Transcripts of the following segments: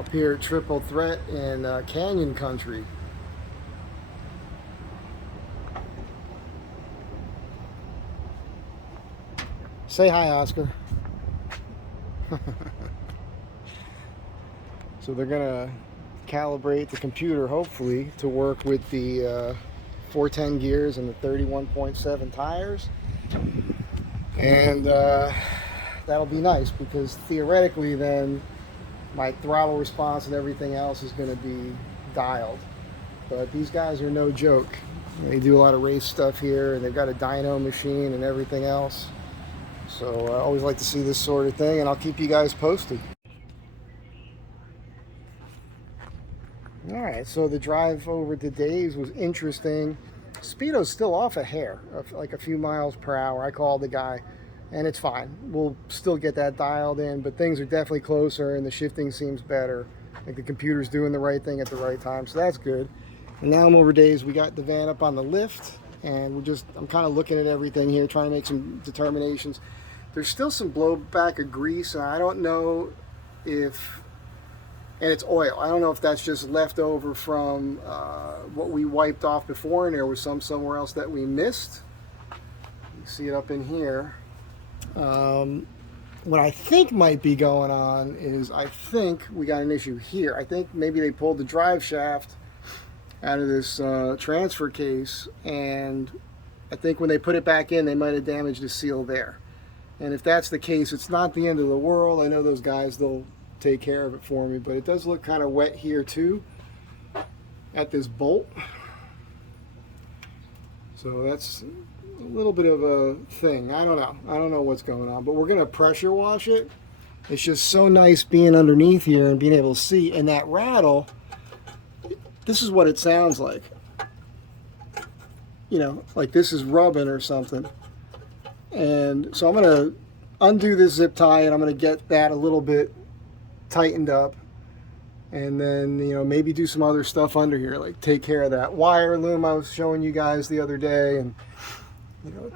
up here at Triple Threat in Canyon Country. Say hi, Oscar. So they're gonna calibrate the computer, hopefully, to work with the 410 gears and the 31.7 tires. And that'll be nice because theoretically then my throttle response and everything else is going to be dialed. But these guys are no joke. They do a lot of race stuff here, and they've got a dyno machine and everything else. So I always like to see this sort of thing, and I'll keep you guys posted. All right, so the drive over to Dave's was interesting. Speedo's still off a hair, like a few miles per hour. I called the guy, and it's fine. We'll still get that dialed in, but things are definitely closer, and the shifting seems better. Like the computer's doing the right thing at the right time, so that's good. And now I'm over Dave's. We got the van up on the lift, and I'm kind of looking at everything here, trying to make some determinations. There's still some blowback of grease, and I don't know if... And it's oil. I don't know if that's just left over from what we wiped off before, and there was some somewhere else that we missed. You see it up in here. What I think might be going on is I think we got an issue here. I think maybe they pulled the drive shaft out of this transfer case, and I think when they put it back in, they might have damaged the seal there. And if that's the case, it's not the end of the world. I know those guys, they'll take care of it for me, but it does look kind of wet here too at this bolt, so that's a little bit of a thing. I don't know what's going on, but we're gonna pressure wash it. It's just so nice being underneath here and being able to see. And that rattle, this is what it sounds like, you know, like this is rubbing or something. And so I'm gonna undo this zip tie, and I'm gonna get that a little bit tightened up, and then, you know, maybe do some other stuff under here, like take care of that wire loom I was showing you guys the other day, and, you know,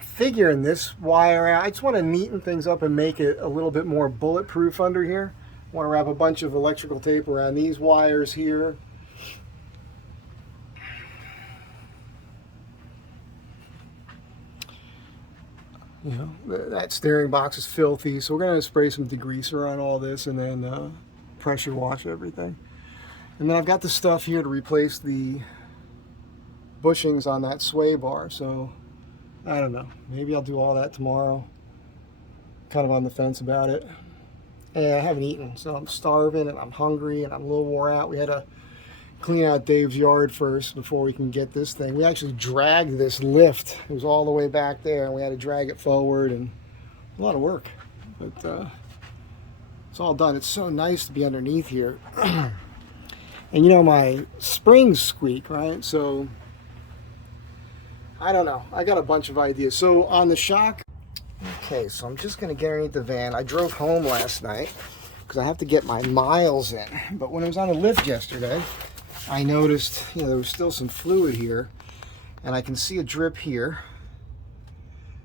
figuring this wire out. I just want to neaten things up and make it a little bit more bulletproof under here. I want to wrap a bunch of electrical tape around these wires here. You know, that steering box is filthy, so we're going to spray some degreaser on all this and then pressure wash everything. And then I've got the stuff here to replace the bushings on that sway bar, so I don't know. Maybe I'll do all that tomorrow. Kind of on the fence about it. And I haven't eaten, so I'm starving and I'm hungry and I'm a little wore out. We had to clean out Dave's yard first before we can get this thing. We actually dragged this lift. It was all the way back there, and we had to drag it forward, and a lot of work. But it's all done. It's so nice to be underneath here. And you know, my springs squeak, right? So I don't know. I got a bunch of ideas. So on the shock, okay, so I'm just going to get underneath the van. I drove home last night because I have to get my miles in. But when I was on the lift yesterday, I noticed, you know, there was still some fluid here, and I can see a drip here.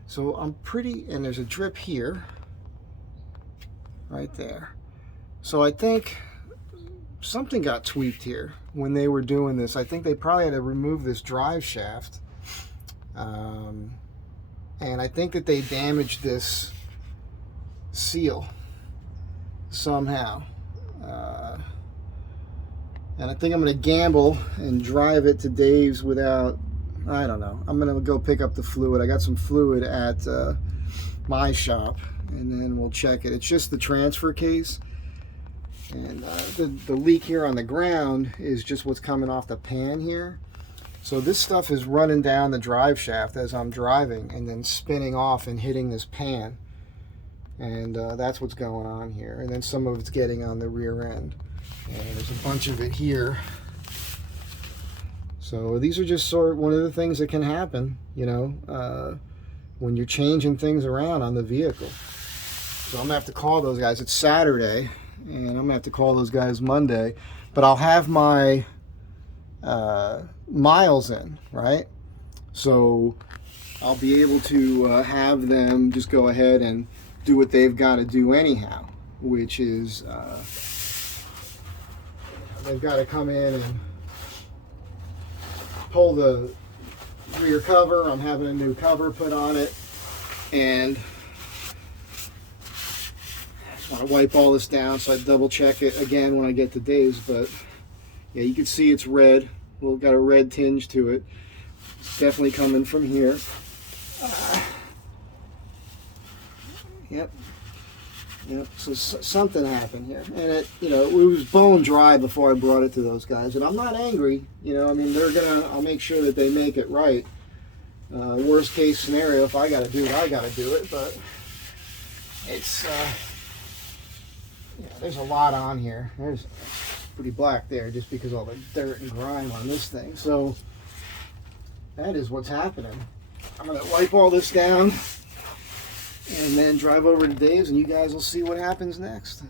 So and there's a drip here, right there. So I think something got tweaked here when they were doing this. I think they probably had to remove this drive shaft. And I think that they damaged this seal somehow. And I think I'm going to gamble and drive it to Dave's without, I don't know. I'm going to go pick up the fluid. I got some fluid at my shop, and then we'll check it. It's just the transfer case. And the leak here on the ground is just what's coming off the pan here. So this stuff is running down the drive shaft as I'm driving and then spinning off and hitting this pan. And that's what's going on here. And then some of it's getting on the rear end. And there's a bunch of it here. So these are just sort of one of the things that can happen, you know, when you're changing things around on the vehicle. So I'm going to have to call those guys. It's Saturday, and I'm going to have to call those guys Monday. But I'll have my miles in, right? So I'll be able to have them just go ahead and do what they've got to do anyhow, which is they've got to come in and pull the rear cover. I'm having a new cover put on it, and I just want to wipe all this down so I double check it again when I get to Dave's. But yeah, you can see it's red. Well, got a red tinge to it. It's definitely coming from here. Yep. Yep. So something happened here, and it, it was bone dry before I brought it to those guys. And I'm not angry. I mean, I'll make sure that they make it right. Worst case scenario, if I got to do it, I got to do it. But it's there's a lot on here. There's pretty black there just because all the dirt and grime on this thing. So that is what's happening. I'm gonna wipe all this down and then drive over to Dave's, and you guys will see what happens next.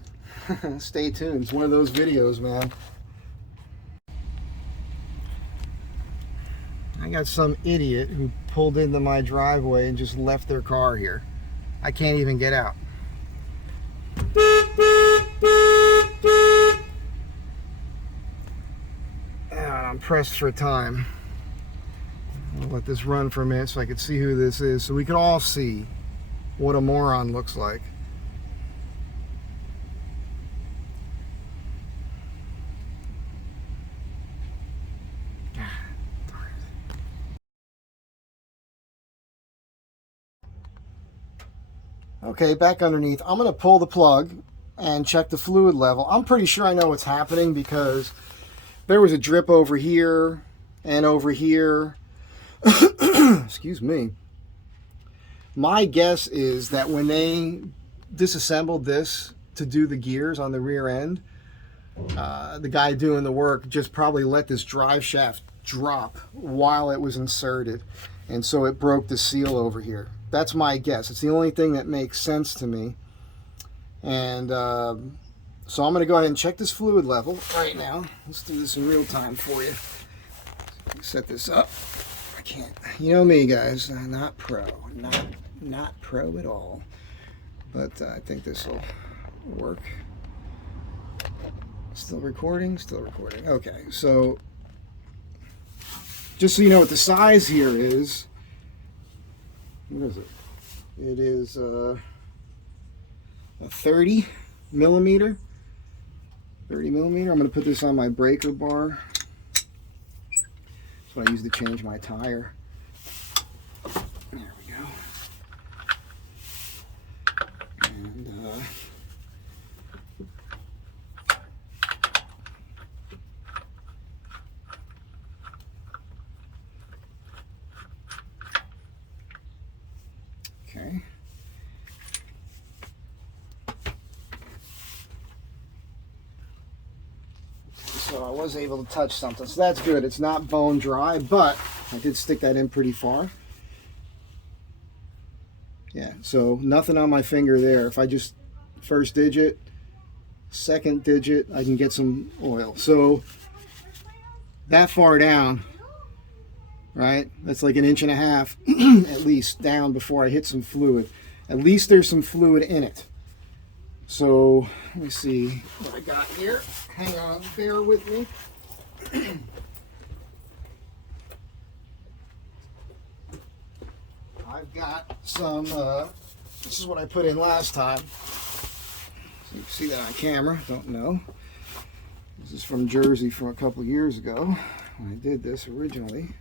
Stay tuned. It's one of those videos, man. I got some idiot who pulled into my driveway and just left their car here. I can't even get out. I'm pressed for time. I'll let this run for a minute so I can see who this is, so we can all see what a moron looks like. Okay, back underneath. I'm going to pull the plug and check the fluid level. I'm pretty sure I know what's happening because there was a drip over here and over here. Excuse me. My guess is that when they disassembled this to do the gears on the rear end, the guy doing the work just probably let this drive shaft drop while it was inserted, and so it broke the seal over here. That's my guess. It's the only thing that makes sense to me. And so I'm going to go ahead and check this fluid level right now. Let's do this in real time for you. Set this up. I can't. You know me, guys. Not pro. Not pro at all. But I think this will work. Still recording? Still recording. Okay, so just so you know what the size here is. What is it? It is a 30 millimeter. 30 millimeter. I'm going to put this on my breaker bar. That's what I use to change my tire. There we go. And okay. So I was able to touch something, so that's good. It's not bone dry, but I did stick that in pretty far. Yeah, so nothing on my finger there. If I just first digit, second digit, I can get some oil. So that far down, right? That's like 1.5 inches at least down before I hit some fluid. At least there's some fluid in it. So let me see what I got here. Hang on, bear with me. I've got some, this is what I put in last time. So you can see that on camera, don't know. This is from Jersey from a couple years ago when I did this originally.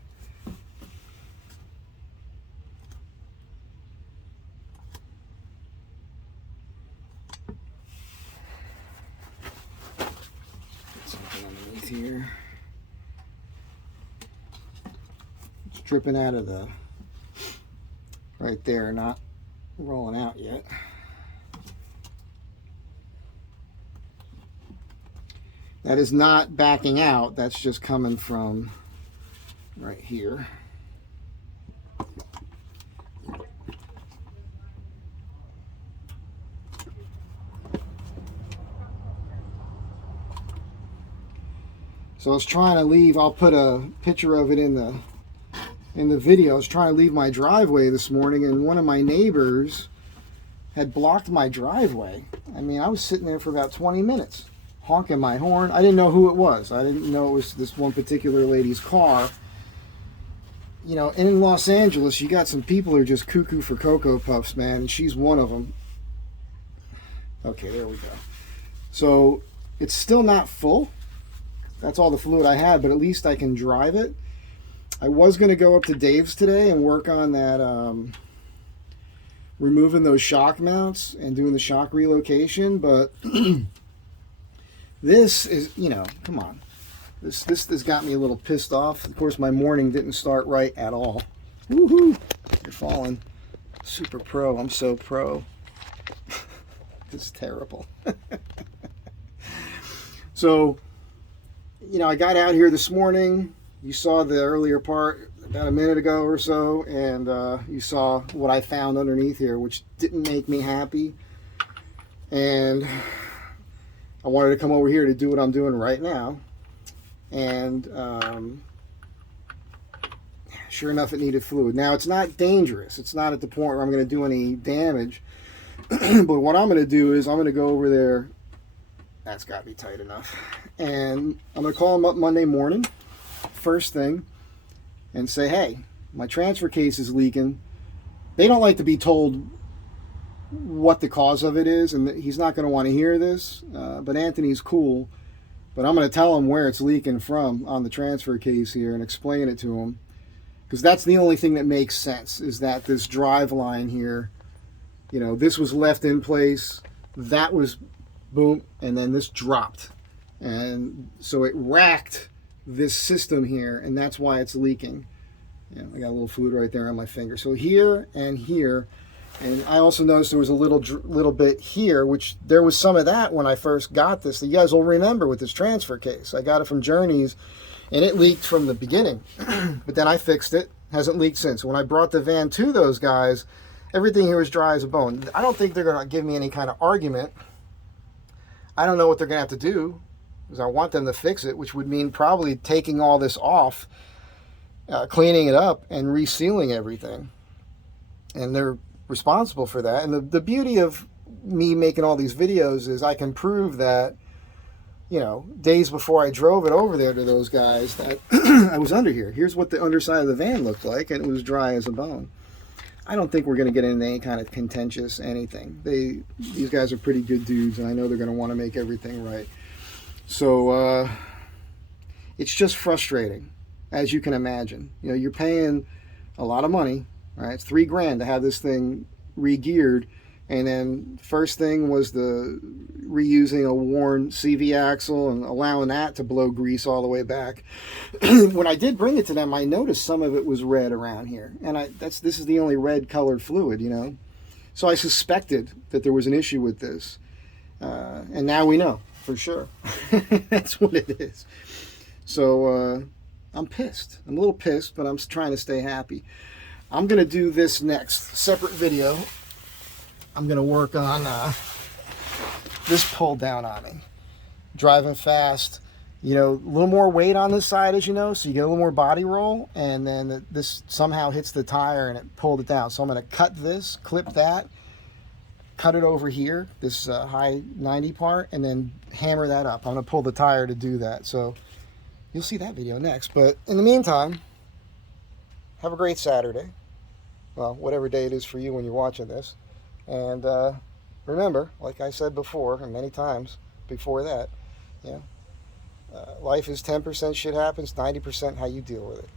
Here, it's dripping out of the right there, not rolling out yet. That is not backing out, that's just coming from right here. So I was trying to leave, I'll put a picture of it in the video. I was trying to leave my driveway this morning, and one of my neighbors had blocked my driveway. I mean, I was sitting there for about 20 minutes. honking my horn. I didn't know who it was. I didn't know it was this one particular lady's car. You know, and in Los Angeles, you got some people who are just cuckoo for Cocoa Puffs, man, and she's one of them. Okay, there we go. So it's still not full. That's all the fluid I had, but at least I can drive it. I was going to go up to Dave's today and work on that, removing those shock mounts and doing the shock relocation, but this is, you know, come on. This has got me a little pissed off. Of course, my morning didn't start right at all. Woohoo! You're falling. Super pro. I'm so pro. This is terrible. So, you know, I got out here this morning. You saw the earlier part about a minute ago or so, and you saw what I found underneath here, which didn't make me happy. And I wanted to come over here to do what I'm doing right now. And sure enough, it needed fluid. Now, it's not dangerous. It's not at the point where I'm going to do any damage. But what I'm going to do is I'm going to go over there. That's got to be tight enough. And I'm going to call them up Monday morning, first thing, and say, hey, my transfer case is leaking. They don't like to be told what the cause of it is, and he's not going to want to hear this. But Anthony's cool. But I'm going to tell him where it's leaking from on the transfer case here and explain it to him. Because that's the only thing that makes sense, is that this drive line here, you know, this was left in place, that was boom, and then this dropped. And so it racked this system here, and that's why it's leaking. Yeah, I got a little fluid right there on my finger. So here and here, and I also noticed there was a little bit here, which there was some of that when I first got this. You guys will remember with this transfer case. I got it from Journeys, and it leaked from the beginning. But then I fixed it. Hasn't leaked since. When I brought the van to those guys, everything here was dry as a bone. I don't think they're going to give me any kind of argument. I don't know what they're going to have to do, because I want them to fix it, which would mean probably taking all this off, cleaning it up, and resealing everything. And they're responsible for that. And the beauty of me making all these videos is I can prove that, you know, days before I drove it over there to those guys, that I was under here. Here's what the underside of the van looked like, and it was dry as a bone. I don't think we're going to get into any kind of contentious anything. These guys are pretty good dudes, and I know they're going to want to make everything right. So it's just frustrating, as you can imagine. You know, you're paying a lot of money, right? It's $3,000 to have this thing re-geared, and then first thing was the reusing a worn CV axle and allowing that to blow grease all the way back. When I did bring it to them, I noticed some of it was red around here, and this is the only red colored fluid, you know. So I suspected that there was an issue with this, and now we know for sure. That's what it is. So I'm pissed. I'm a little pissed, but I'm trying to stay happy. I'm gonna do this next separate video. I'm gonna work on this pull down on me. Driving fast, you know, a little more weight on this side, as you know, so you get a little more body roll, and then this somehow hits the tire and it pulled it down. So I'm gonna cut this, clip that, cut it over here, this high 90 part, and then hammer that up. I'm gonna pull the tire to do that. So you'll see that video next. But in the meantime, have a great Saturday. Well, whatever day it is for you when you're watching this. And remember, like I said before, and many times before that, you know, life is 10% shit happens, 90% how you deal with it.